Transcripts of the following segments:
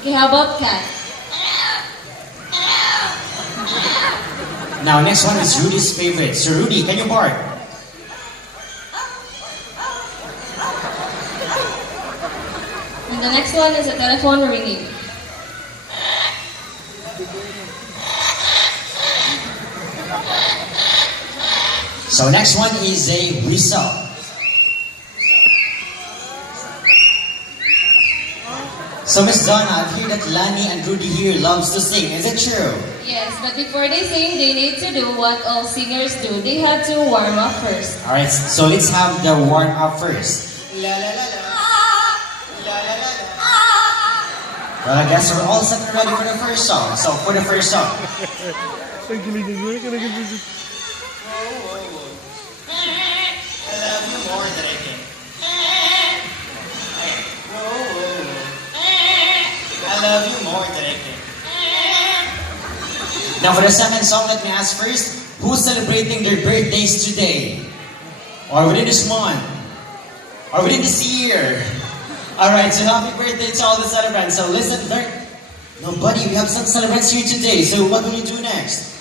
Okay, how about cat? Now, next one is Rudy's favorite. So, Rudy, can you bark? And the next one is a telephone ringing. So, next one is a whistle. So, Miss Donna, I've heard that Lani and Rudy here loves to sing. Is it true? Yes, but before they sing, they need to do what all singers do. They have to warm up first. Alright, so let's have the warm up first. La la la la. La la la la. Well, I guess we're all set and ready for the first song. So, for the first song. Ang galing mo, talaga dito. I love you more than I can. I love you more than I can. Now for the second song, let me ask first, who's celebrating their birthdays today? Or within this month? Or within this year? Alright, so happy birthday to all the celebrants. So listen, nobody, we have some celebrants here today. So what will you do next?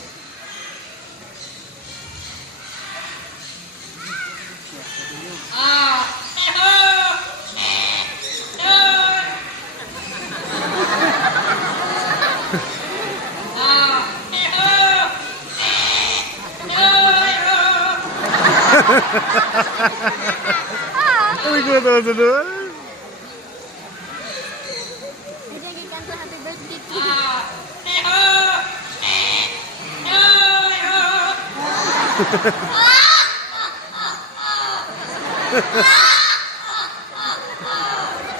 Ay, ko na sa doon. Happy birthday to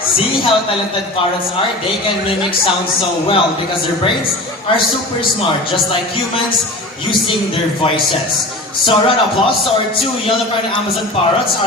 See how talented parrots are? They can mimic sounds so well because their brains are super smart, just like humans using their voices. So round of applause to our two yellow-crowned Amazon parrots.